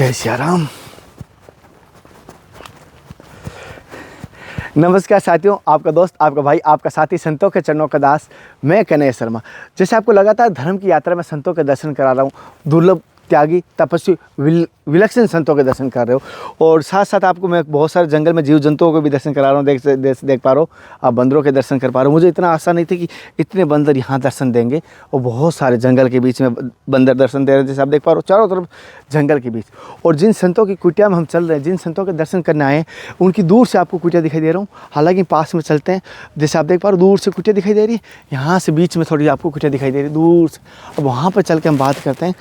जय सिया राम। नमस्कार साथियों, आपका दोस्त, आपका भाई, आपका साथी, संतों के चरणों का दास, मैं कन्हैया शर्मा। जैसे आपको लगातार धर्म की यात्रा में संतों के दर्शन करा रहा हूँ, दुर्लभ, त्यागी, तपस्वी, विलक्षण संतों के दर्शन कर रहे हो, और साथ साथ आपको मैं बहुत सारे जंगल में जीव जंतुओं को भी दर्शन करा रहा हूँ। देख पा रहे हो आप, बंदरों के दर्शन कर पा रहे हो। मुझे इतना आशा नहीं थी कि इतने बंदर यहाँ दर्शन देंगे, और बहुत सारे जंगल के बीच में बंदर दर्शन दे रहे हैं। जैसे आप देख पा रहे हो, चारों तरफ जंगल के बीच, और जिन संतों की कुटिया में हम चल रहे हैं, जिन संतों के दर्शन करने आए हैं, उनकी दूर से आपको कुटिया दिखाई दे रहा हूँ। हालांकि पास में चलते हैं, जैसे आप देख पा रहे हो दूर से कुटिया दिखाई दे रही है, यहाँ से बीच में थोड़ी आपको कुटिया दिखाई दे रही है दूर से। अब वहाँ पर चल के हम बात करते हैं,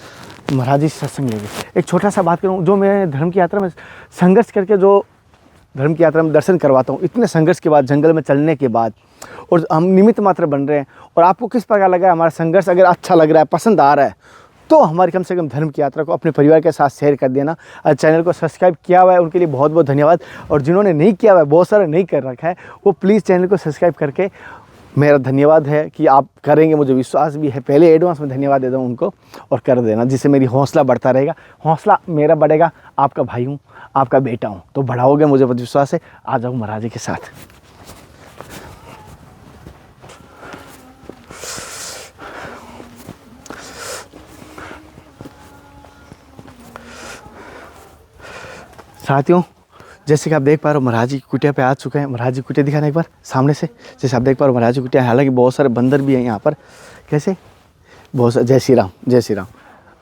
महाराज जी सत्संग लेंगे। एक छोटा सा बात करूँ, जो मैं धर्म की यात्रा में संघर्ष करके जो धर्म की यात्रा में दर्शन करवाता हूँ, इतने संघर्ष के बाद, जंगल में चलने के बाद, और हम निमित्त मात्र बन रहे हैं, और आपको किस प्रकार लग रहा है हमारा संघर्ष? अगर अच्छा लग रहा है, पसंद आ रहा है, तो हमारी कम से कम धर्म की यात्रा को अपने परिवार के साथ शेयर कर देना। और चैनल को सब्सक्राइब किया हुआ है उनके लिए बहुत बहुत धन्यवाद, और जिन्होंने नहीं किया हुआ है, बहुत सारे नहीं कर रखा है, वो प्लीज़ चैनल को सब्सक्राइब करके, मेरा धन्यवाद है कि आप करेंगे, मुझे विश्वास भी है। पहले एडवांस में धन्यवाद दे दूँ उनको, और कर देना, जिससे मेरी हौसला बढ़ता रहेगा। हौसला मेरा बढ़ेगा, आपका भाई हूँ, आपका बेटा हूँ, तो बढ़ाओगे, मुझे विश्वास है। आ जाओ महाराज जी के साथ। साथियों, जैसे कि आप देख पा रहे हो, महाराज जी की कुटिया पे आ चुके हैं। महाराज जी कुटिया दिखाना एक बार सामने से। जैसे आप देख पा रहे हो, महाराज जी कुटिया, हालांकि बहुत सारे बंदर भी हैं यहाँ पर। कैसे? बहुत सारे। जय श्री राम, जय श्री राम।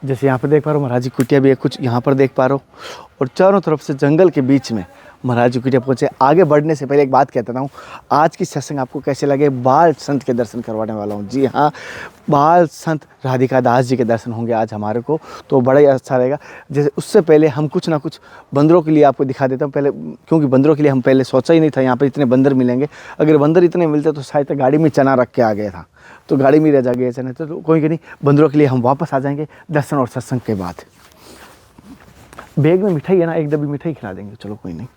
जैसे यहाँ पर देख पा रहे हो, महाराज जी कुटिया भी है, कुछ यहाँ पर देख पा रहे हो, और चारों तरफ से जंगल के बीच में महाराज जी कुटिया पहुँचे। आगे बढ़ने से पहले एक बात कहता हूँ, आज की सत्संग आपको कैसे लगे? बाल संत के दर्शन करवाने वाला हूँ। जी हाँ, बाल संत राधिका दास जी के दर्शन होंगे आज हमारे को, तो बड़ा ही अच्छा रहेगा। जैसे उससे पहले हम कुछ ना कुछ बंदरों के लिए आपको दिखा देता हूँ पहले, क्योंकि बंदरों के लिए हम पहले सोचा ही नहीं था यहाँ पर इतने बंदर मिलेंगे। अगर बंदर इतने मिलते तो शायद गाड़ी में चना रख के आ गया था, तो गाड़ी में रह जा गया चना, तो कोई नहीं। बंदरों के लिए हम वापस आ जाएंगे दर्शन और सत्संग के बाद। बैग में मिठाई है ना, एक डब्बी मिठाई खिला देंगे, चलो कोई नहीं।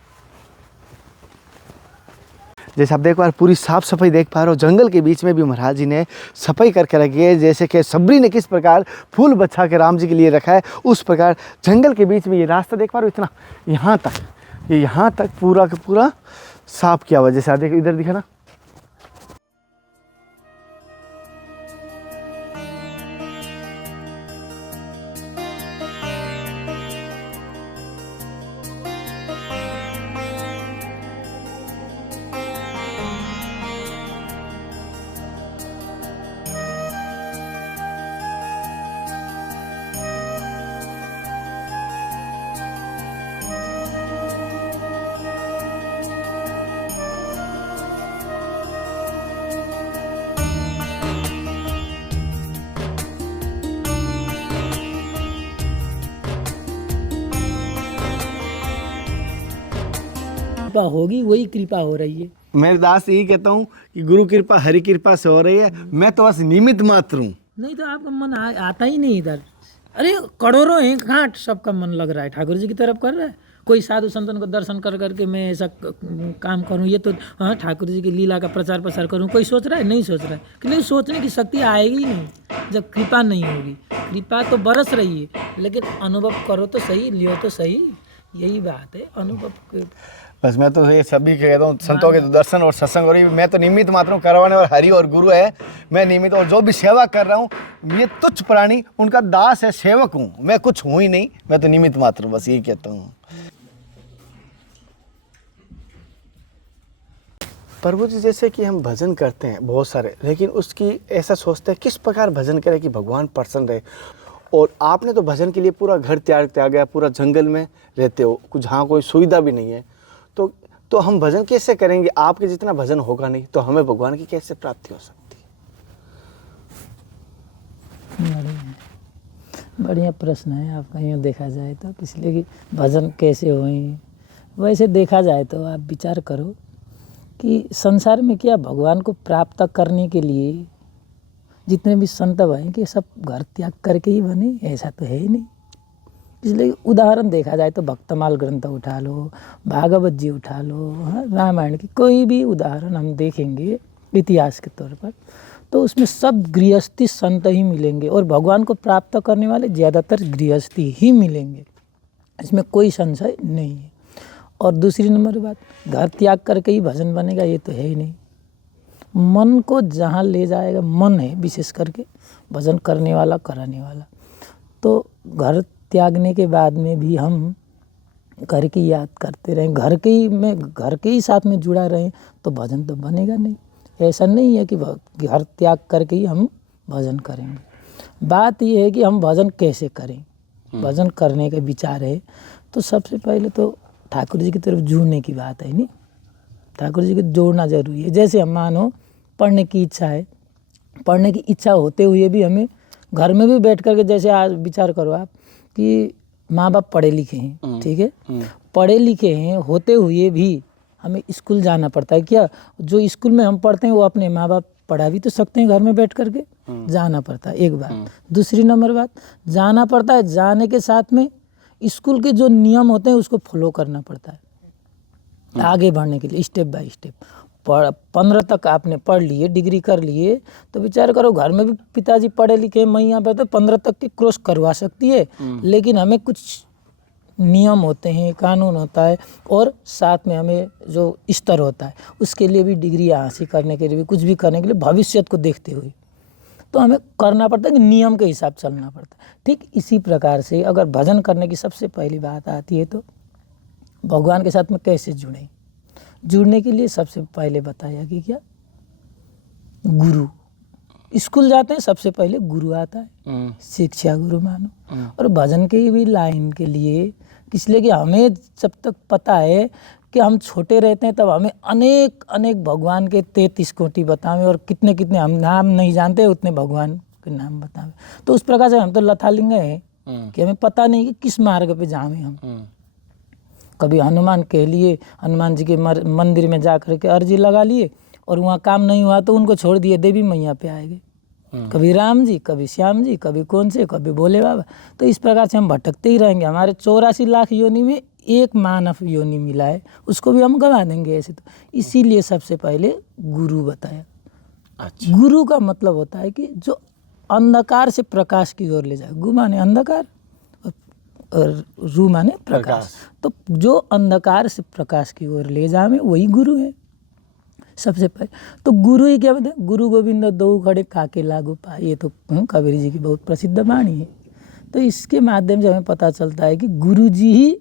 जैसे आप देख पा रहे हो, पूरी साफ सफाई देख पा रहे हो। जंगल के बीच में भी महाराज जी ने सफाई करके रखी है, जैसे कि सबरी ने किस प्रकार फूल बचा के राम जी के लिए रखा है, उस प्रकार जंगल के बीच में ये रास्ता देख पा रहे हो, इतना यहाँ तक, ये यहाँ तक पूरा का पूरा साफ किया हुआ। जैसे आप देख, इधर दिखा ना, कृपा होगी, वही कृपा हो रही है। मेरे दास यही कहता हूँ कि गुरु कृपा हरि कृपा से हो रही है, मैं तो बस निमित्त मात्र हूँ। नहीं तो आपका मन आता ही नहीं इधर। अरे करोड़ों हैं, कहाँ सबका मन लग रहा है ठाकुर जी की तरफ कर रहा है। कोई साधु संतन को दर्शन कर करके मैं ऐसा काम करूँ, ये तो हाँ ठाकुर जी की लीला का प्रचार प्रसार करूँ, कोई सोच रहा है? नहीं सोच रहा है। कि नहीं, सोचने की शक्ति आएगी नहीं जब कृपा नहीं होगी। कृपा तो बरस रही है, लेकिन अनुभव करो तो सही, लियो तो सही, यही बात है। अनुभव बस मैं तो ये सभी कहता हूँ, संतों के दर्शन और सत्संग हो रही है। मैं तो निमित्त मात्र हूँ, करवाने वाला हरि और गुरु है। मैं निमित्त, और जो भी सेवा कर रहा हूँ, ये तुच्छ प्राणी उनका दास है, सेवक हूँ। मैं कुछ हूँ ही नहीं, मैं तो निमित्त मात्र हूँ, बस यही कहता हूँ। प्रभु जी, जैसे कि हम भजन करते हैं बहुत सारे, लेकिन उसकी ऐसा सोचते हैं किस प्रकार भजन करें कि भगवान प्रसन्न रहे। और आपने तो भजन के लिए पूरा घर त्याग गया, पूरा जंगल में रहते हो, कुछ जहाँ कोई सुविधा भी नहीं है, तो हम भजन कैसे करेंगे? आपके जितना भजन होगा नहीं, तो हमें भगवान की कैसे प्राप्ति हो सकती बढ़िया, बढ़िया प्रश्न है आपका। यूँ देखा जाए तो, इसलिए कि भजन कैसे होए, वैसे देखा जाए तो आप विचार करो कि संसार में क्या भगवान को प्राप्त करने के लिए जितने भी संत हैं कि सब घर त्याग करके ही बने, ऐसा तो है ही नहीं। इसलिए उदाहरण देखा जाए तो भक्तमाल ग्रंथ उठा लो, भागवत जी उठा लो, रामायण की कोई भी उदाहरण हम देखेंगे इतिहास के तौर पर, तो उसमें सब गृहस्थी संत ही मिलेंगे, और भगवान को प्राप्त करने वाले ज़्यादातर गृहस्थी ही मिलेंगे। इसमें कोई संशय नहीं है। और दूसरी नंबर बात, घर त्याग करके ही भजन बनेगा ये तो है ही नहीं। मन को जहाँ ले जाएगा, मन है विशेष करके भजन करने वाला, कराने वाला। तो घर त्यागने के बाद में भी हम घर की याद करते रहें, घर के ही साथ में जुड़ा रहें, तो भजन तो बनेगा नहीं। ऐसा नहीं है कि घर त्याग करके ही हम भजन करेंगे। बात यह है कि हम भजन कैसे करें। भजन करने का विचार है तो सबसे पहले तो ठाकुर जी की तरफ जुड़ने की बात है। नहीं, ठाकुर जी को जोड़ना जरूरी है। जैसे हम मानो पढ़ने की इच्छा है, पढ़ने की इच्छा होते हुए भी हमें घर में भी बैठ करके, जैसे आज विचार करो आप कि माँ बाप पढ़े लिखे हैं, ठीक है, पढ़े लिखे हैं होते हुए भी हमें स्कूल जाना पड़ता है। क्या जो स्कूल में हम पढ़ते हैं वो अपने माँ बाप पढ़ा भी तो सकते हैं, घर में बैठ करके जाना पड़ता है, एक बात। दूसरी नंबर बात, जाना पड़ता है, जाने के साथ में स्कूल के जो नियम होते हैं उसको फॉलो करना पड़ता है आगे बढ़ने के लिए, स्टेप बाय स्टेप। 15 तक आपने पढ़ लिए, डिग्री कर लिए, तो विचार करो घर में भी पिताजी पढ़े लिखे, मैया पे तो 15 तक की क्रॉस करवा सकती है, लेकिन हमें कुछ नियम होते हैं, कानून होता है, और साथ में हमें जो स्तर होता है उसके लिए भी डिग्री हासिल करने के लिए भी, कुछ भी करने के लिए भविष्य को देखते हुए तो हमें करना पड़ता है कि नियम के हिसाब चलना पड़ता है। ठीक इसी प्रकार से अगर भजन करने की सबसे पहली बात आती है तो भगवान के साथ में कैसे जुड़ें। जुड़ने के लिए सबसे पहले बताया कि क्या, गुरु। स्कूल जाते हैं सबसे पहले गुरु आता है, शिक्षा गुरु मानो। और भजन के भी लाइन के लिए इसलिए कि हमें जब तक पता है कि हम छोटे रहते हैं तब हमें अनेक अनेक भगवान के 33 कोटि बतावें, और कितने कितने हम नाम नहीं जानते उतने भगवान के नाम बतावें। तो उस प्रकार से हम तो लथालिंग हैं कि हमें पता नहीं कि किस मार्ग पे जावें हम। कभी हनुमान कह लिए, हनुमान जी के मंदिर में जा कर के अर्जी लगा लिए और वहाँ काम नहीं हुआ तो उनको छोड़ दिए, देवी मैया पे आएंगे। कभी राम जी, कभी श्याम जी, कभी कौन से, कभी भोले बाबा। तो इस प्रकार से हम भटकते ही रहेंगे। हमारे 84 लाख योनि में एक मानव योनि मिला है, उसको भी हम गंवा देंगे ऐसे। तो इसीलिए सबसे पहले गुरु बताया। अच्छा। गुरु का मतलब होता है कि जो अंधकार से प्रकाश की ओर ले जाए। गु माने अंधकार और रू माने प्रकाश। तो जो अंधकार से प्रकाश की ओर ले जावे वही गुरु है सबसे पहले। तो गुरु ही क्या बताए, गुरु गोविंद दो खड़े काके लागू पाए, ये तो कबीर जी की बहुत प्रसिद्ध वाणी है। तो इसके माध्यम से हमें पता चलता है कि गुरु जी ही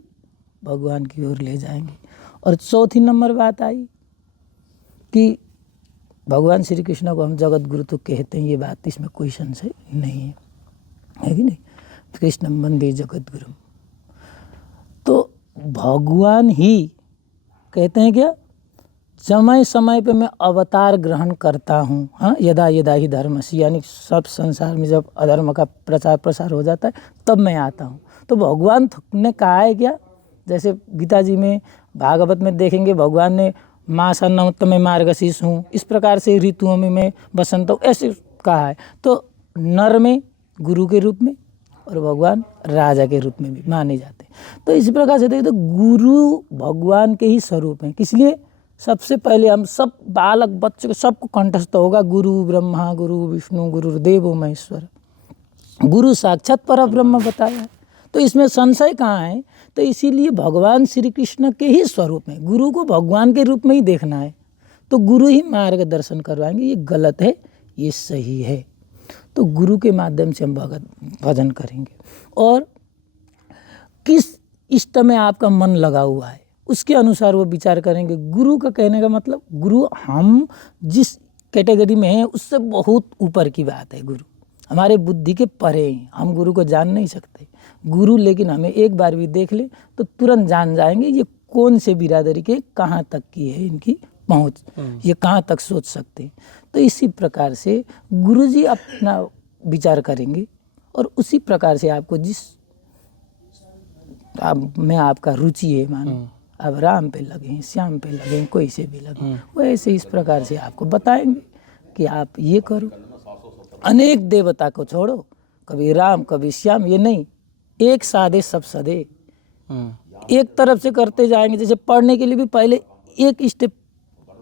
भगवान की ओर ले जाएंगे। और चौथी नंबर बात आई कि भगवान श्री कृष्ण को हम जगत गुरु तो कहते हैं, ये बात इसमें कोई संशय नहीं है कि नहीं। कृष्ण वंदे जगत गुरु। तो भगवान ही कहते हैं क्या, समय समय पे मैं अवतार ग्रहण करता हूँ। हाँ, यदा यदा ही धर्मस्य, यानी सब संसार में जब अधर्म का प्रचार प्रसार हो जाता है तब मैं आता हूँ। तो भगवान ने कहा है क्या, जैसे गीता जी में, भागवत में देखेंगे भगवान ने मास नौतम में मार्गशीर्ष हूँ, इस प्रकार से ऋतुओं में मैं बसंत हूँ, ऐसे कहा है। तो नर में गुरु के रूप में और भगवान राजा के रूप में भी माने जाते हैं। तो इस प्रकार से देखें तो गुरु भगवान के ही स्वरूप हैं। इसलिए सबसे पहले हम सब बालक बच्चे को सबको कंठस्थ होगा, गुरु ब्रह्मा गुरु विष्णु गुरुदेव महेश्वर, गुरु साक्षात परब्रह्म बताया है। तो इसमें संशय कहाँ है। तो इसीलिए भगवान श्री कृष्ण के ही स्वरूप में, गुरु को भगवान के रूप में ही देखना है। तो गुरु ही मार्गदर्शन करवाएंगे, ये गलत है, ये सही है। तो गुरु के माध्यम से हम भजन करेंगे। और किस इष्ट में आपका मन लगा हुआ है उसके अनुसार वो विचार करेंगे। गुरु का कहने का मतलब, गुरु हम जिस कैटेगरी में हैं उससे बहुत ऊपर की बात है। गुरु हमारे बुद्धि के परे हैं, हम गुरु को जान नहीं सकते। गुरु लेकिन हमें एक बार भी देख ले तो तुरंत जान जाएंगे ये कौन से बिरादरी के, कहाँ तक की है इनकी पहुँच, ये कहाँ तक सोच सकते हैं। तो इसी प्रकार से गुरु जी अपना विचार करेंगे और उसी प्रकार से आपको जिस में आपका रुचि है, मानो अब राम पे लगे, श्याम पे लगे, कोई से भी लगे, वैसे इस प्रकार से आपको बताएंगे कि आप ये करो। अनेक देवता को छोड़ो, कभी राम कभी श्याम, ये नहीं, एक साधे सब सदे, एक तरफ से करते जाएंगे। जैसे पढ़ने के लिए भी पहले एक स्टेप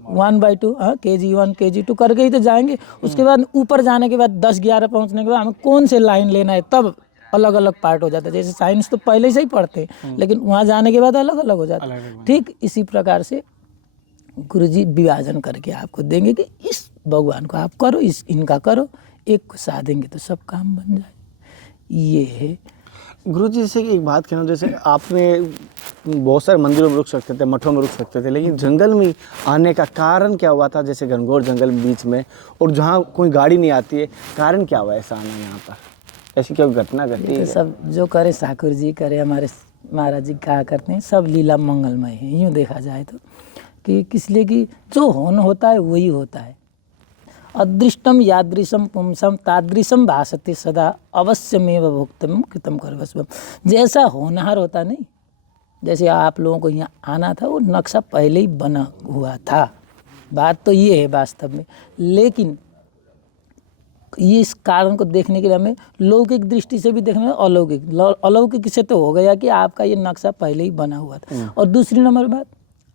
1/2, KG 1 KG 2 करके ही तो जाएंगे। उसके बाद ऊपर जाने के बाद 10-11 पहुंचने के बाद हमें कौन से लाइन लेना है तब अलग अलग पार्ट हो जाता है। जैसे साइंस तो पहले से ही पढ़ते हैं, लेकिन वहाँ जाने के बाद अलग अलग हो जाता है। ठीक इसी प्रकार से गुरुजी विभाजन करके आपको देंगे कि इस भगवान को आप करो, इस इनका करो, एक को साथ देंगे तो सब काम बन जाए। ये है गुरुजी। जैसे कि एक बात कहना, जैसे आपने बहुत सारे मंदिरों में रुक सकते थे, मठों में रुक सकते थे, लेकिन जंगल में आने का कारण क्या हुआ था? जैसे घनघोर जंगल बीच में, और जहाँ कोई गाड़ी नहीं आती है, कारण क्या हुआ ऐसा आना यहाँ पर? ऐसी क्या घटना घटी ये है? तो सब जो करे ठाकुर जी करे, हमारे महाराज जी कहा करते हैं, सब लीला मंगलमय है। यूँ देखा जाए तो कि किस लिए कि जो होना होता है वही होता है। अदृष्टम यादृशम पुंसम तादृशम भासते सदा अवश्यमेव भोक्तम कृतम कर्वस्वम। जैसा होनहार होता नहीं, जैसे आप लोगों को यहाँ आना था वो नक्शा पहले ही बना हुआ था। बात तो ये है वास्तव में, लेकिन ये इस कारण को देखने के लिए हमें लौकिक दृष्टि से भी देखना है, अलौकिक से तो हो गया कि आपका ये नक्शा पहले ही बना हुआ था। और दूसरी नंबर बात,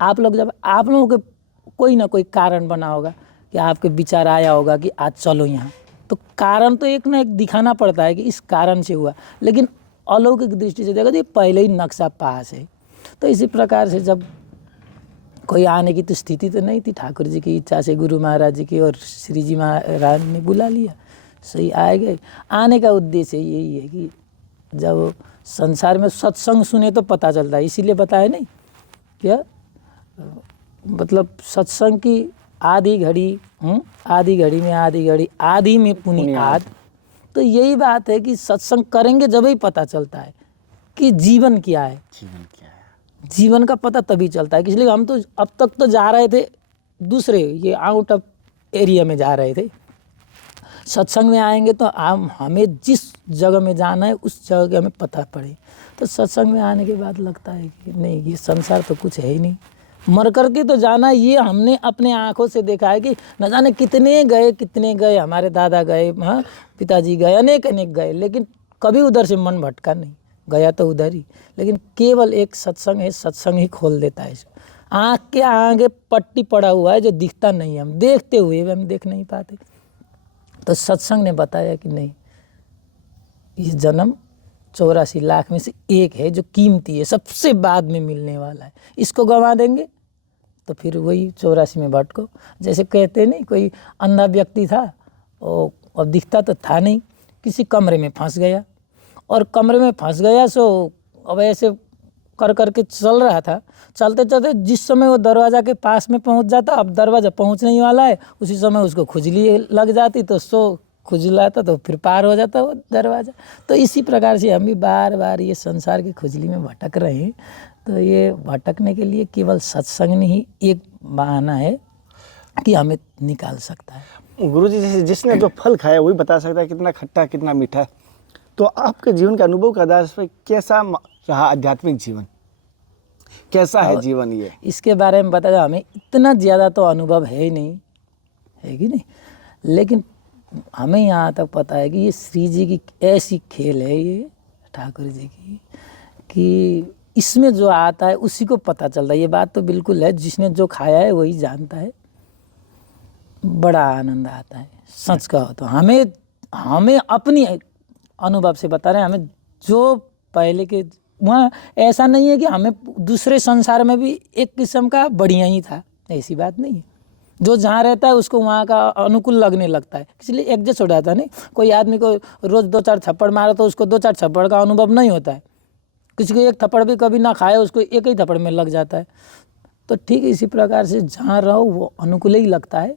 आप लोग जब आप लोगों के कोई ना कोई कारण बना होगा कि आपके विचार आया होगा कि आज चलो यहाँ, तो कारण तो एक ना एक दिखाना पड़ता है कि इस कारण से हुआ, लेकिन अलौकिक दृष्टि से देखा तो ये पहले ही नक्शा पास है। तो इसी प्रकार से जब कोई आने की तो स्थिति तो नहीं थी, ठाकुर जी की इच्छा से गुरु महाराज जी की और श्री जी महाराज ने बुला लिया, सही आए गए। आने का उद्देश्य यही है कि जब संसार में सत्संग सुने तो पता चलता है, इसीलिए बताया नहीं क्या, मतलब सत्संग की आधी घड़ी, आधी घड़ी में आधी घड़ी, आधी में पुनियाद। तो यही बात है कि सत्संग करेंगे जब ही पता चलता है कि जीवन क्या है। जीवन क्या है? जीवन का पता तभी चलता है। इसलिए हम तो अब तक तो जा रहे थे दूसरे, ये आउट ऑफ एरिया में जा रहे थे। सत्संग में आएंगे तो हमें जिस जगह में जाना है उस जगह के हमें पता पड़े। तो सत्संग में आने के बाद लगता है कि नहीं, ये संसार तो कुछ है ही नहीं, मर करके तो जाना। ये हमने अपने आंखों से देखा है कि न जाने कितने गए, हमारे दादा गए, हाँ पिताजी गए, अनेक गए, लेकिन कभी उधर से मन भटका नहीं, गया तो उधर ही। लेकिन केवल एक सत्संग है, सत्संग ही खोल देता है। आँख के आगे पट्टी पड़ा हुआ है जो दिखता नहीं है, हम देखते हुए भी हम देख नहीं पाते। तो सत्संग ने बताया कि नहीं, इस जन्म 84 लाख में से एक है जो कीमती है, सबसे बाद में मिलने वाला है। इसको गंवा देंगे तो फिर वही 84 में भटको। जैसे कहते नहीं, कोई अंधा व्यक्ति था, वो अब दिखता तो था नहीं, किसी कमरे में फंस गया, और कमरे में फंस गया सो अब ऐसे कर करके चल रहा था, चलते चलते जिस समय वो दरवाज़ा के पास में पहुंच जाता, अब दरवाज़ा पहुंचने ही वाला है, उसी समय उसको खुजली लग जाती, तो सो खुजलाता तो फिर पार हो जाता वो दरवाज़ा। तो इसी प्रकार से हम भी बार बार ये संसार की खुजली में भटक रहे हैं। तो ये भटकने के लिए केवल सत्संग नहीं एक बहाना है कि हमें निकाल सकता है। गुरुजी, जैसे जिसने जो फल खाया वही बता सकता है कितना खट्टा कितना मीठा। तो आपके जीवन के अनुभव के आधार पर कैसा रहा आध्यात्मिक जीवन, कैसा है जीवन ये? इसके बारे में बताया, हमें इतना ज़्यादा तो अनुभव है ही नहीं, है कि नहीं, लेकिन हमें यहाँ तक पता है कि ये श्री जी की ऐसी खेल है, ये ठाकुर जी की, कि इसमें जो आता है उसी को पता चलता है। ये बात तो बिल्कुल है, जिसने जो खाया है वही जानता है। बड़ा आनंद आता है, सच कहो तो। हमें अपनी अनुभव से बता रहे हैं, हमें जो पहले के वहाँ ऐसा नहीं है कि हमें दूसरे संसार में भी एक किस्म का बढ़िया ही था, ऐसी बात नहीं है। जो जहाँ रहता है उसको वहाँ का अनुकूल लगने लगता है, इसलिए एडजस्ट हो जाता है। नहीं, कोई आदमी को रोज़ 2-4 थप्पड़ मारो तो उसको 2-4 थप्पड़ का अनुभव नहीं होता है। किसी को एक थप्पड़ भी कभी ना खाए, उसको एक ही थप्पड़ में लग जाता है। तो ठीक इसी प्रकार से जहाँ रहो वो अनुकूल ही लगता है,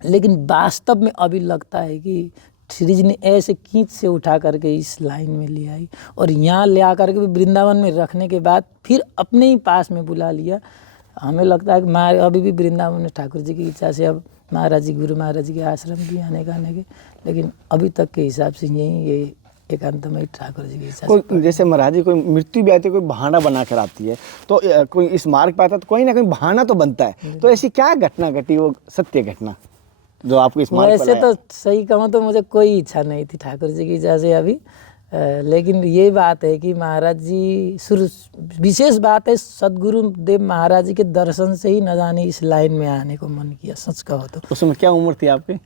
लेकिन वास्तव में अभी लगता है कि श्री जी ने ऐसे खींच से उठा करके इस लाइन में ले आई, और यहाँ ले आकर के भी वृंदावन में रखने के बाद फिर अपने ही पास में बुला लिया। हमें लगता है कि अभी भी वृंदावन में ठाकुर जी की इच्छा से अब महाराज जी, गुरु महाराज जी के आश्रम भी आने के, लेकिन अभी तक के हिसाब से ये एकांतमय ठाकुर जी की इच्छा। कोई जैसे महाराज जी कोई मृत्यु भी आती है, कोई बहाना बना कर आती है, तो कोई इस मार्ग पर आता है तो कोई ना कोई बहाना तो बनता है। तो ऐसी क्या घटना घटी, वो सत्य घटना जो आपको इस मार्ग पर वैसे तो सही कहूँ तो मुझे कोई इच्छा नहीं थी ठाकुर जी की इच्छा से अभी, लेकिन ये बात है कि महाराज जी विशेष बात है, सदगुरु देव महाराज जी के दर्शन से ही न जाने इस लाइन में आने को मन किया, सच कहो तो। उस समय क्या उम्र थी आपकी?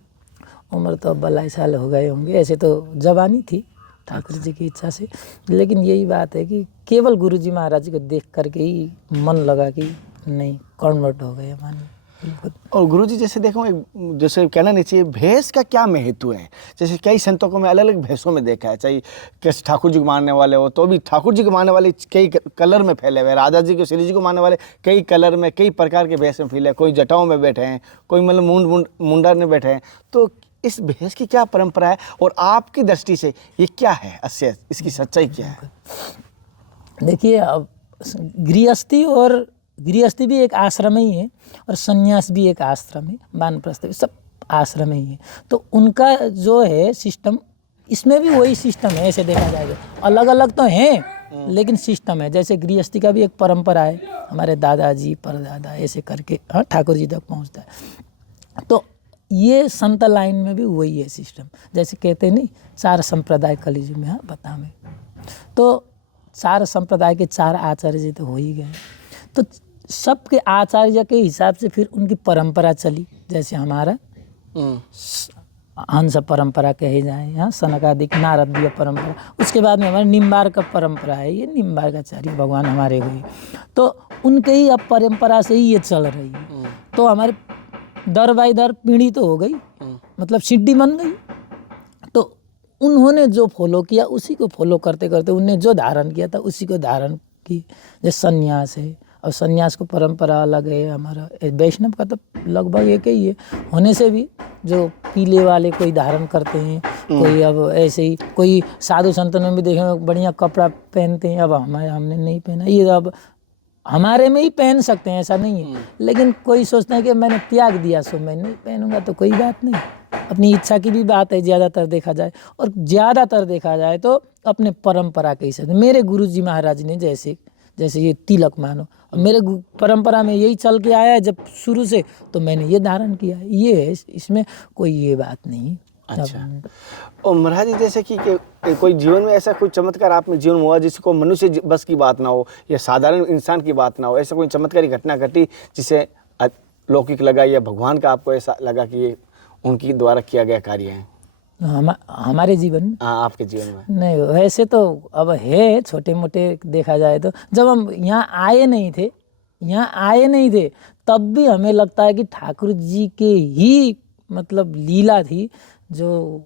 उम्र तो 22 साल हो गए होंगे, ऐसे तो जवानी थी, ठाकुर जी की इच्छा से। लेकिन यही बात है कि केवल गुरुजी महाराज को देख करके ही मन लगा कि नहीं, कन्वर्ट हो गए मानिए, बिल्कुल। और गुरुजी जैसे देखो, एक जैसे कहना नहीं चाहिए, भेष का क्या महत्व है? जैसे कई संतों को मैं अलग अलग भेषों में देखा है, चाहे कैसे ठाकुर जी को मानने वाले हो तो भी ठाकुर जी को मानने वाले कई कलर में फैले हुए, राधा जी को, श्री जी को मानने वाले कई कलर में, कई प्रकार के भेष में फैले हैं। कोई जटाओं में बैठे हैं, कोई मतलब मुंडा में बैठे हैं। तो इस भेष की क्या परंपरा है और आपकी दृष्टि से ये क्या है, असलियत इसकी सच्चाई क्या है? देखिए, अब गृहस्थी भी एक आश्रम ही है और संन्यास भी एक आश्रम है, वानप्रस्थ भी, सब आश्रम ही है। तो उनका जो है सिस्टम, इसमें भी वही सिस्टम है। ऐसे देखा जाए तो अलग अलग तो हैं, लेकिन सिस्टम है। जैसे गृहस्थी का भी एक परंपरा है, हमारे दादाजी परदादा ऐसे करके हाँ ठाकुर जी तक पहुँचता है। तो ये संत लाइन में भी वही है सिस्टम। जैसे कहते नहीं, 4 संप्रदाय कलियुग में, हाँ बता में, तो 4 संप्रदाय के 4 आचार्य जी तो हो ही गए। तो सबके आचार्य के हिसाब से फिर उनकी परंपरा चली। जैसे हमारा हंस परंपरा कहे जाए, यहाँ सनकादिक नारदीय परंपरा। उसके बाद में हमारा निम्बार्क परंपरा है, ये निम्बार्काचार्य भगवान हमारे हुए, तो उनके ही अब परंपरा से ही ये चल रही है। तो हमारे दर बाई दर पीढ़ी तो हो गई, मतलब सिद्धि बन गई। तो उन्होंने जो फॉलो किया उसी को फॉलो करते करते उन्हें जो धारण किया था उसी को धारण की। जैसे संन्यास है, और संन्यास को परंपरा अलग है। हमारा वैष्णव का तो लगभग एक ही है, होने से भी जो पीले वाले कोई धारण करते हैं, कोई अब ऐसे ही कोई साधु संतों में भी देखेंगे बढ़िया कपड़ा पहनते हैं। अब हमने नहीं पहना, ये अब हमारे में ही पहन सकते हैं, ऐसा नहीं है। लेकिन कोई सोचता है कि मैंने त्याग दिया सो मैं नहीं पहनूंगा, तो कोई बात नहीं, अपनी इच्छा की भी बात है ज़्यादातर देखा जाए। और ज़्यादातर देखा जाए तो अपने परंपरा के हिसाब से मेरे गुरुजी महाराज ने जैसे ये तिलक मानो, मेरे परंपरा में यही चल के आया है जब शुरू से, तो मैंने ये धारण किया है। ये है, इसमें कोई ये बात नहीं। अच्छा। और महाराज जी जैसे कि कोई जीवन में ऐसा कोई चमत्कार आप में जीवन में हुआ जिसको मनुष्य बस की बात ना हो या साधारण इंसान की बात ना हो, ऐसा कोई चमत्कारी घटना घटी जिसे लौकिक लगा या भगवान का आपको ऐसा लगा कि ये उनकी द्वारा किया गया कार्य है? हमारे जीवन में? हाँ, आपके जीवन में। नहीं, वैसे तो अब है छोटे मोटे देखा जाए तो। जब हम यहाँ आए नहीं थे तब भी हमें लगता है कि ठाकुर जी के ही मतलब लीला थी जो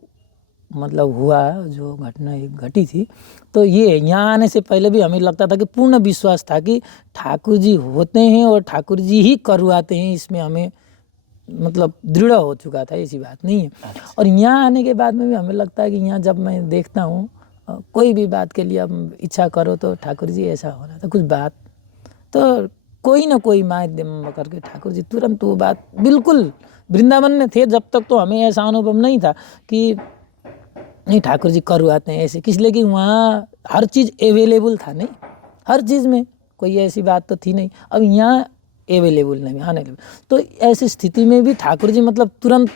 मतलब हुआ, जो घटना एक घटी थी। तो ये यहाँ आने से पहले भी हमें लगता था कि पूर्ण विश्वास था कि ठाकुर जी होते हैं और ठाकुर जी ही करवाते हैं, इसमें हमें मतलब दृढ़ हो चुका था, ऐसी बात नहीं है। और यहाँ आने के बाद में भी हमें लगता है कि यहाँ जब मैं देखता हूँ कोई भी बात के लिए अब इच्छा करो तो ठाकुर जी ऐसा हो रहा था कुछ बात, तो कोई ना कोई माध्यम करके ठाकुर जी तुरंत वो बात, बिल्कुल वृंदावन में थे जब तक तो हमें ऐसा अनुभव नहीं था कि नहीं ठाकुर जी करवाते हैं ऐसे, इसलिए कि वहाँ हर चीज़ अवेलेबल था, नहीं हर चीज़ में कोई ऐसी बात तो थी नहीं। अब यहाँ अवेलेबल नहीं, अनअवेलेबल, तो ऐसी स्थिति में भी ठाकुर जी मतलब तुरंत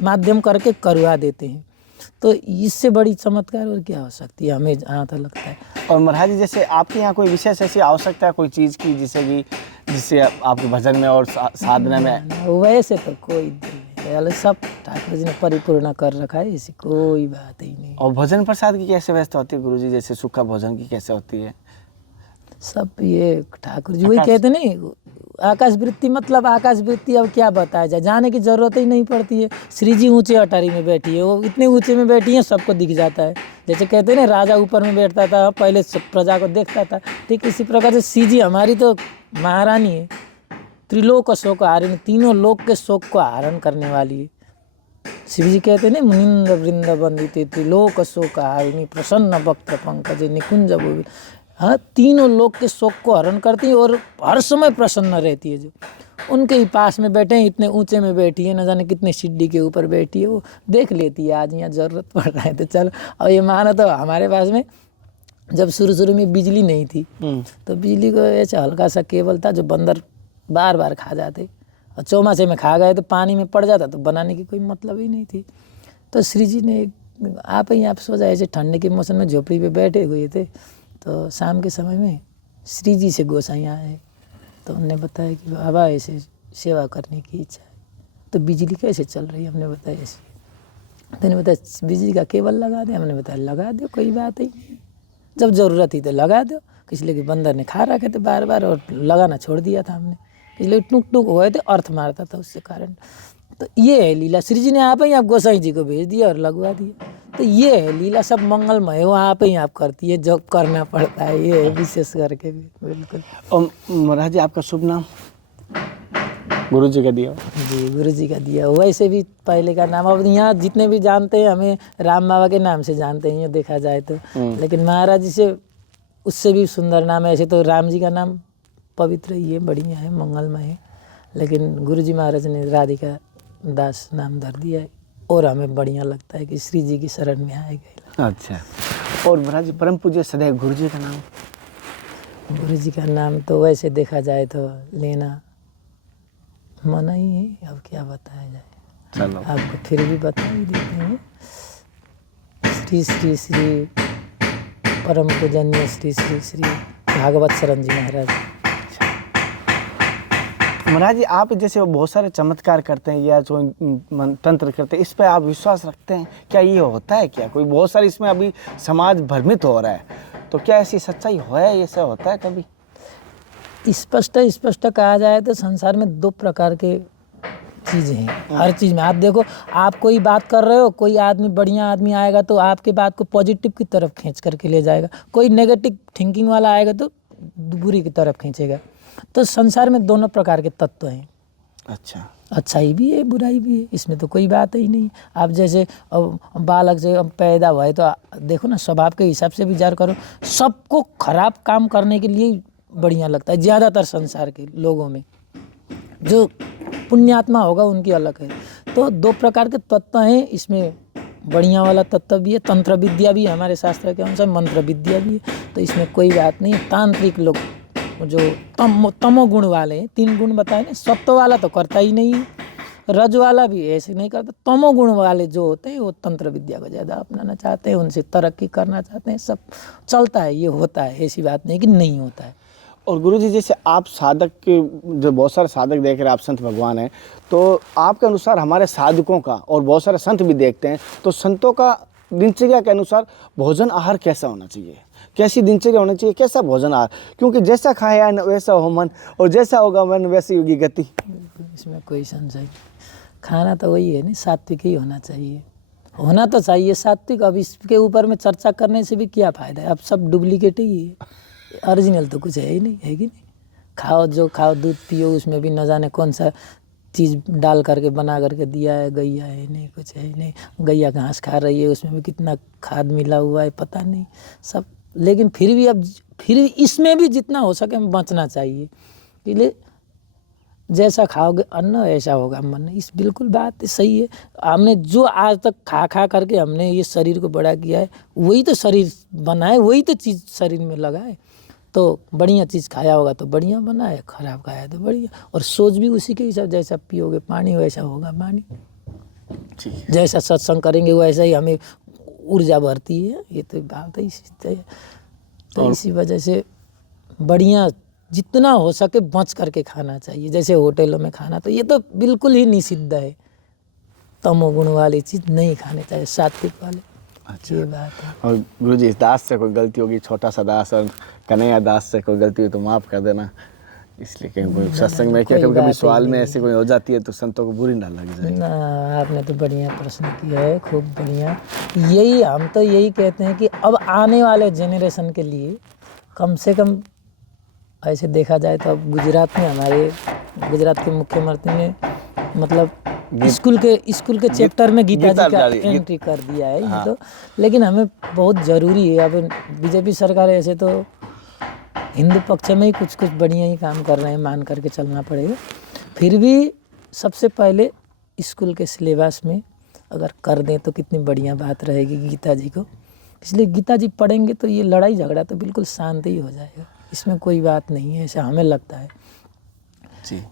माध्यम करके करवा देते हैं। तो इससे बड़ी चमत्कार और क्या हो सकती है, हमें जहाँ तक लगता है। और महाराज जी जैसे आपके यहाँ कोई विशेष ऐसी आवश्यकता है कोई चीज़ की जिससे आपके भजन में और साधना में? वैसे तो कोई नहीं, सब ठाकुर जी ने परिपूर्ण कर रखा है, ऐसी कोई बात ही नहीं। और भोजन प्रसाद की कैसे व्यवस्था होती है गुरुजी, जैसे सूखा भोजन की कैसे होती है? सब ये ठाकुर जी वही कहते नहीं, आकाश वृत्ति, मतलब आकाश वृत्ति अब क्या बताया जाए, जाने की जरूरत ही नहीं पड़ती है। श्री जी ऊंचे अटारी में बैठी है, वो इतने ऊंचे में बैठी है सबको दिख जाता है। जैसे कहते हैं ना राजा ऊपर में बैठता था पहले प्रजा को देखता था, ठीक इसी प्रकार से श्री जी हमारी तो महारानी है, त्रिलोक शोक हारिणी, तीनों लोक के शोक को हरण करने वाली है। शिव जी कहते हैं मुनिंद वृंद वंदिते त्रिलोक शोक हारिणी प्रसन्न वक्त पंकज निकुंज भूमि। हाँ, तीनों लोक के शोक को हरण करती है और हर समय प्रसन्न रहती है। जो उनके ही पास में बैठे हैं, इतने ऊंचे में बैठी है, न जाने कितने सीढ़ी के ऊपर बैठी है, वो देख लेती है आज यहाँ ज़रूरत पड़ रहा है तो चलो। और ये मानो तो हमारे पास में जब शुरू में बिजली नहीं थी तो बिजली को ऐसा हल्का सा केबल था जो बंदर बार बार खा जाते, और चौमासे में खा गए तो पानी में पड़ जाता, तो बनाने की कोई मतलब ही नहीं थी। तो श्री जी ने आप सो जाए, ऐसे ठंडे के मौसम में झोपड़ी पे बैठे हुए थे, तो शाम के समय में श्री जी से गोसाई आए, तो उन्होंने बताया कि बाबा ऐसे सेवा करने की इच्छा है, तो बिजली कैसे चल रही है, हमने बताया ऐसे। तो इन्होंने बताया बिजली का केबल लगा दे। हमने बताया लगा दो, कोई बात ही नहीं, जब ज़रूरत ही तो लगा दो। इसलिए कि बंदर ने खा रखे थे बार बार और लगाना छोड़ दिया था हमने, इसलिए टुक टुक हुए थे, अर्थ मारता था उससे कारण। तो ये है लीला, श्री जी ने आप ही आप गोसाई जी को भेज दिया और लगवा दिया। तो ये है लीला, सब मंगलमय हो, आप ही आप करती है जो करना पड़ता है, ये है विशेष करके भी। बिल्कुल। और महाराज जी आपका शुभ नाम गुरु जी का दिया हो? जी गुरु जी का दिया। वैसे भी पहले का नाम, अब यहाँ जितने भी जानते हैं हमें राम बाबा के नाम से जानते हैं, ये देखा जाए तो। लेकिन महाराज जी से उससे भी सुंदर नाम है। ऐसे तो राम जी का नाम पवित्र ही है, बढ़िया है, मंगलमय है, लेकिन गुरु जी महाराज ने राधिका दास नाम धर दिया है और हमें बढ़िया लगता है कि श्री जी की शरण में आए गए। अच्छा। और महाराज जी परम पूज्य सदैव गुरु जी का नाम? गुरु जी का नाम तो वैसे देखा जाए तो लेना मना ही है, अब क्या बताया जाए। चलो आपको फिर भी बता ही देते हैं। श्री श्री श्री परम पूजनीय श्री श्री श्री भागवत शरण जी महाराज। महाराज जी आप जैसे बहुत सारे चमत्कार करते हैं या जो तंत्र करते हैं, इस पे आप विश्वास रखते हैं? क्या ये होता है क्या? कोई बहुत सारे इसमें अभी समाज भ्रमित हो रहा है, तो क्या ऐसी सच्चाई है, ऐसा होता है कभी? स्पष्ट कहा जाए तो संसार में दो प्रकार के चीज़ हैं। हर चीज़ में आप देखो, आप कोई बात कर रहे हो, कोई आदमी बढ़िया आदमी आएगा तो आपके बात को पॉजिटिव की तरफ खींच करके ले जाएगा, कोई नेगेटिव थिंकिंग वाला आएगा तो बुरी की तरफ खींचेगा। तो संसार में दोनों प्रकार के तत्व हैं। अच्छा। अच्छाई भी है, बुराई भी है, इसमें तो कोई बात ही नहीं। आप जैसे बालक से पैदा हुआ है तो देखो ना, स्वभाव के हिसाब से विचार करो, सबको खराब काम करने के लिए बढ़िया लगता है ज़्यादातर संसार के लोगों में। जो पुण्यात्मा होगा उनकी अलग है। तो दो प्रकार के तत्व हैं इसमें, बढ़िया वाला तत्व भी है, तंत्र विद्या भी है हमारे शास्त्र के अनुसार, मंत्र विद्या भी है, तो इसमें कोई बात नहीं। तांत्रिक लोग जो तमो गुण वाले हैं, 3 गुण बताए ना, सत्व वाला तो करता ही नहीं है, रज वाला भी ऐसे नहीं करता, तमो गुण वाले जो होते हैं वो तंत्र विद्या को ज़्यादा अपनाना चाहते हैं, उनसे तरक्की करना चाहते हैं। सब चलता है, ये होता है, ऐसी बात नहीं कि नहीं होता है। और गुरुजी जैसे आप साधक के, जो बहुत सारे साधक देख रहे हैं, आप संत भगवान हैं, तो आपके अनुसार हमारे साधकों का, और बहुत सारे संत भी देखते हैं, तो संतों का दिनचर्या के अनुसार भोजन आहार कैसा होना चाहिए? कैसी दिनचर्या होनी चाहिए, कैसा भोजन आहार? क्योंकि जैसा खाया वैसा हो मन, और जैसा होगा मन वैसी होगी गति। इसमें कोई संशय नहीं। खाना तो वही है ना, सात्विक ही होना चाहिए, होना तो चाहिए सात्विक। अब इसके ऊपर में चर्चा करने से भी क्या फ़ायदा है, अब सब डुप्लीकेट ही है, ओरिजिनल तो कुछ है ही नहीं, है कि नहीं। खाओ जो खाओ, दूध पियो, उसमें भी न जाने कौन सा चीज़ डाल करके बना करके दिया है, गैया है नहीं, कुछ है ही नहीं। गैया घास खा रही है, उसमें भी कितना खाद मिला हुआ है पता नहीं सब। लेकिन फिर भी अब फिर इसमें भी जितना हो सके बचना चाहिए, इसलिए जैसा खाओगे अन्न ऐसा होगा मन। इस बिल्कुल बात सही है। हमने जो आज तक खा खा करके हमने ये शरीर को बड़ा किया है, वही तो शरीर बना है, वही तो चीज़ शरीर में लगा है। तो बढ़िया चीज़ खाया होगा तो बढ़िया बना है, खराब खाया तो बढ़िया। और सोच भी उसी के हिसाब, जैसा पियोगे पानी वैसा होगा पानी, जैसा सत्संग करेंगे वैसा ही हमें ऊर्जा भरती है। ये तो बात ही है। तो इसी वजह से बढ़िया जितना हो सके बच करके खाना चाहिए। जैसे होटलों में खाना, तो ये तो बिल्कुल ही निषिद्ध है, तमोगुण वाली चीज़ नहीं खाने चाहिए, सात्विक वाले। अच्छा, ये बात है। और गुरुजी इस दास से कोई गलती होगी, छोटा सा दास और कन्हैया दास से कोई गलती हुई तो माफ़ कर देना। इसलिए कहीं कोई सत्संग में क्या कभी सवाल में ऐसी कोई हो जाती है तो संतों को बुरी ना लग जाए। ना, आपने तो बढ़िया प्रश्न किया है, खूब बढ़िया। यही हम तो यही कहते हैं कि अब आने वाले जेनरेशन के लिए कम से कम, ऐसे देखा जाए तो अब गुजरात में, हमारे गुजरात के मुख्यमंत्री ने मतलब स्कूल के चैप्टर में गीता जी का एंट्री कर दिया है। ये तो लेकिन हमें बहुत ज़रूरी है। अब बीजेपी सरकार ऐसे तो हिंदू पक्ष में ही कुछ बढ़िया ही काम कर रहे हैं, मान करके चलना पड़ेगा। फिर भी सबसे पहले स्कूल के सिलेबस में अगर कर दें तो कितनी बढ़िया बात रहेगी गीता जी को। इसलिए गीता जी पढ़ेंगे तो ये लड़ाई झगड़ा तो बिल्कुल शांत ही हो जाएगा, इसमें कोई बात नहीं है, ऐसा हमें लगता है जी।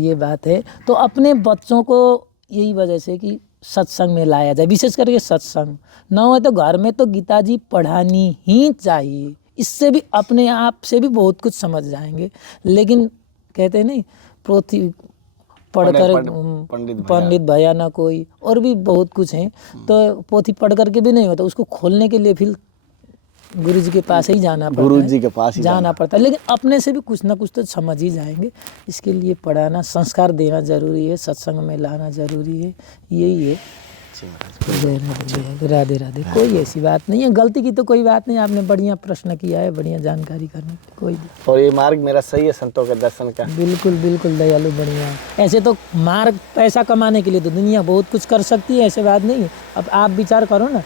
ये बात है। तो अपने बच्चों को यही वजह से कि सत्संग में लाया जाए, विशेष करके सत्संग ना हो तो घर में तो गीता जी पढ़ानी ही चाहिए। इससे भी अपने आप से भी बहुत कुछ समझ जाएंगे। लेकिन कहते हैं नहीं, पढ़कर पंडित पंडित भैया ना कोई, और भी बहुत कुछ है। तो पोथी पढ़ करके भी नहीं होता, उसको खोलने के लिए फिर गुरु जी के पास ही जाना पड़ता है। गुरु जी के पास ही जाना पड़ता है, लेकिन अपने से भी कुछ ना कुछ तो समझ ही जाएंगे। इसके लिए पढ़ाना, संस्कार देना जरूरी है, सत्संग में लाना जरूरी है, यही है। जय राधे राधे राधे। कोई ऐसी बात नहीं है, गलती की तो कोई बात नहीं। आपने बढ़िया प्रश्न किया है, बढ़िया जानकारी करने की कोई। और ये मार्ग मेरा सही है संतों के दर्शन का। बिल्कुल बिल्कुल दयालु, बढ़िया। ऐसे तो मार्ग पैसा कमाने के लिए तो दुनिया बहुत कुछ कर सकती है, ऐसे बात नहीं है। अब आप विचार करो ना,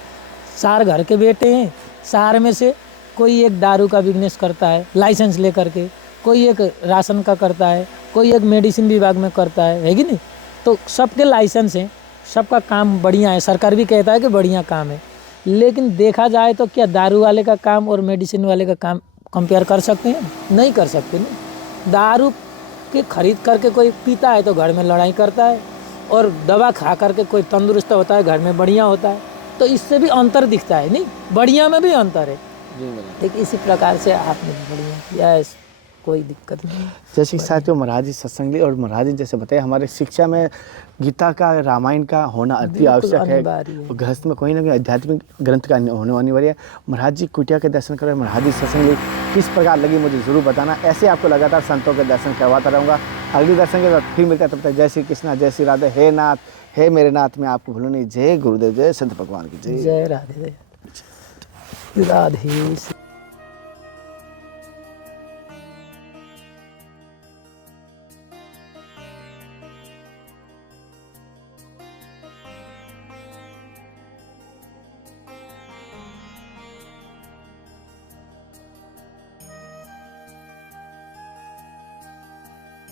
4 घर के बेटे हैं, 4 में से कोई एक दारू का बिजनेस करता है लाइसेंस लेकर के, कोई एक राशन का करता है, कोई एक मेडिसिन विभाग में करता है कि नहीं। तो सबके लाइसेंस हैं, सबका काम बढ़िया है, सरकार भी कहता है कि बढ़िया काम है। लेकिन देखा जाए तो क्या दारू वाले का काम और मेडिसिन वाले का काम कंपेयर कर सकते हैं? नहीं कर सकते ना। दारू के खरीद करके कोई पीता है तो घर में लड़ाई करता है, और दवा खा करके कोई तंदुरुस्त होता है, घर में बढ़िया होता है। तो इससे भी अंतर दिखता है, नहीं बढ़िया में भी अंतर है। ठीक इसी प्रकार से आपने बढ़िया किया है, कोई दिक्कत नहीं। जैसे कि साथियों महाराज जी सत्संग ली, और महाराज जी जैसे बताया हमारे शिक्षा में गीता का, रामायण का होना अति आवश्यक है। गृहस्थ में कोई ना कोई आध्यात्मिक ग्रंथ का होना अनिवार्य है। महाराज जी कुटिया के दर्शन करें, महाराज जी सत्संग ली, किस प्रकार लगी मुझे जरूर बताना। ऐसे आपको लगातार संतों के दर्शन करवाता रहूँगा। अगली दर्शन के बाद फिर मिलता है, तब तक जय श्री कृष्णा, जय श्री राधे। हे नाथ, हे मेरे नाथ, मैं आपको भूलूं नहीं। जय गुरुदेव, जय संत भगवान की जय। जय राधे राधे।